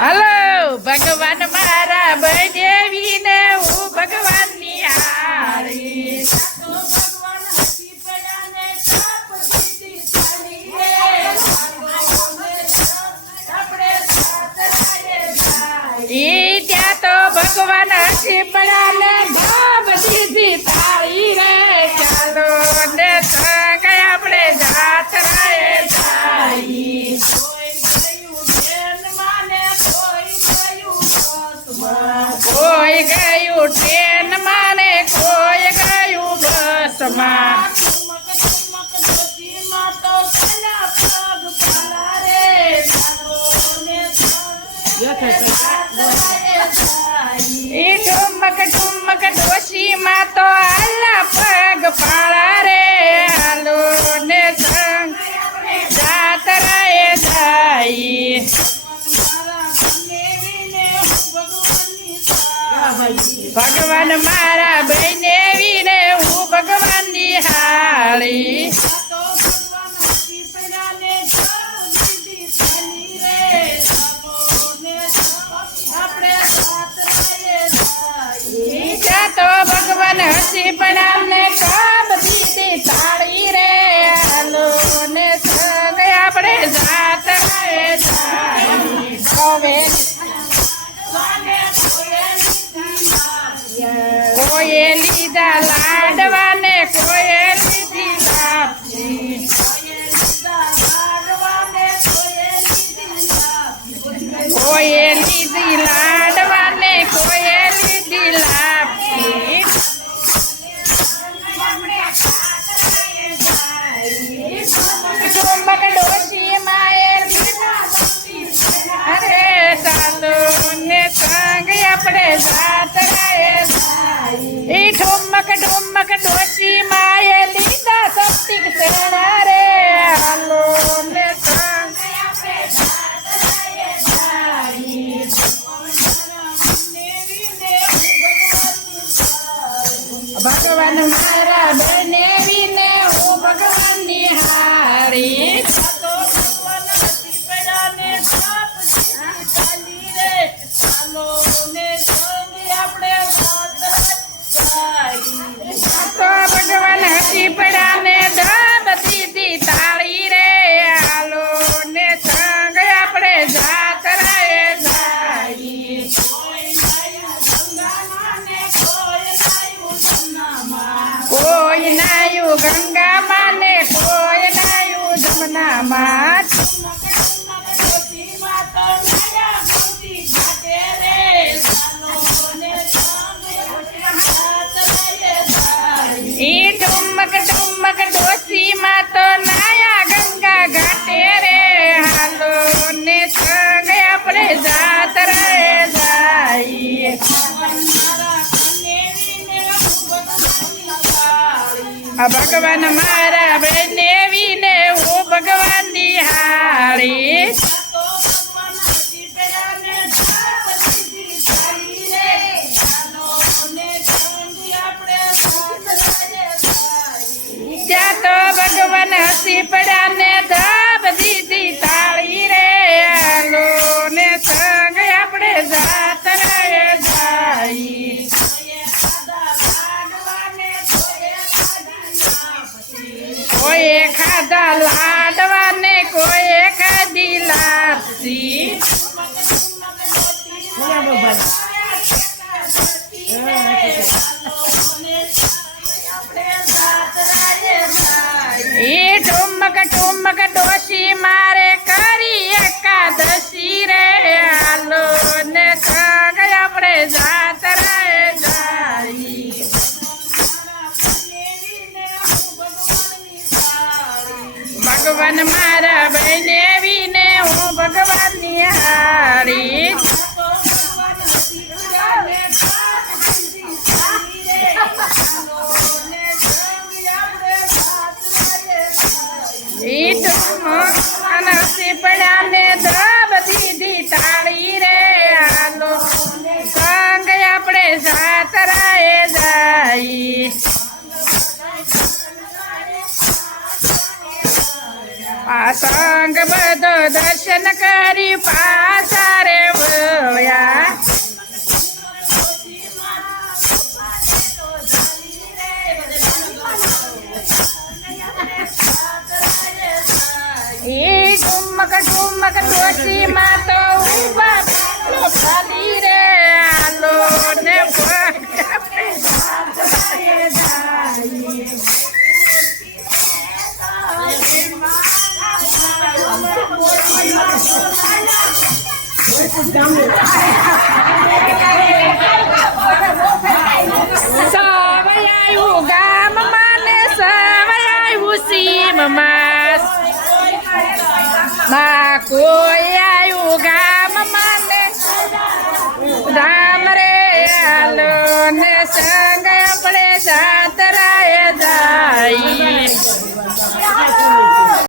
Hello ભગવાન મારા બળદેવીને હું ભગવાનની હારી ઈ ત્યાં તો ભગવાન હસી પડ્યા ને ગામ દીધી તાળી રે ચાલો ને સંગ આપણે જાત્રાએ જાય કોઈ ગયું ટ્રેન માને કોઈ ગયું બસમાં ઈ ઠુમક ઠુમક ડોશીમાં તો આલા પગ પાળા રે હાલો ને સંગ જાત્રાએ જાય ભગવાન મારા બળદેવીને હું ભગવાનની હાળી તો ભગવાન હસી પડાવને કામ દીધી તાળી રે હાલો ને સંગ આપણે જાત્રાએ જાય કોઈએ લીધા લાડવાને કોઈએ લીધી લાપસી કોઈએ લીધી લાડવાને કોઈએ લીધી લાપસી ઠુમક ડોશી માએ અરે ચાલો ને સંગ આપણે જાત્રાએ ઈ ઠુમક ઠુમક ડોશી માએ લીધા સપ્તિક શેણા રે હાલો ને સંગ ભગવાન મારા બળદેવીને હું ભગવાનની હારી તો ભગવાન હસી પડ્યા ને દાબ દીધી તાળી રે હાલો ને સંગ આપણે જાત્રાએ જાય કોઈ નાયું ગંગામાં ને કોઈ નાયું જમનામાં ઈ ઠુમક ઠુમક ડોશીમાં તો નાયા ગંગા ઘાટે રે હાલો ને સંગ આપણે જાત્રાએ જાય ભગવાન મારા બળદેવીને હું ભગવાનની હાળી ત્યાં તો ભગવાન હસી પડ્યા ને દાબ દીધી તાળી રે હાલો ને સંગ આપણે જાત્રાએ જાય કોઈએ ખાધા લાડવાને કોઈએ ખાધી લાપસી ઈ ઠુમક ઠુમક ડોશી મારે કરી એકાદશી રે હાલો ને સંગ આપણે જાત્રાએ જાય ભગવાન મારા બળદેવીને હું ભગવાનની હારી ઈ ઠુમક હસી પડ્યા ને દાબ દીધી તાળી રે હાલો સંગ આપણે જાત્રાએ જાય આ સંગ બધો દર્શન કરી પાછા રે ડોશી ઠુમક ઠુમક ડોશી માં તો ઊભા પાટલો ખાલી રે હાલો ને ભાગ આપણે જાત્રાએ જાઈએ. સવયાયું ગામમાં ને સવયાયું સીમમાં માં કોઈ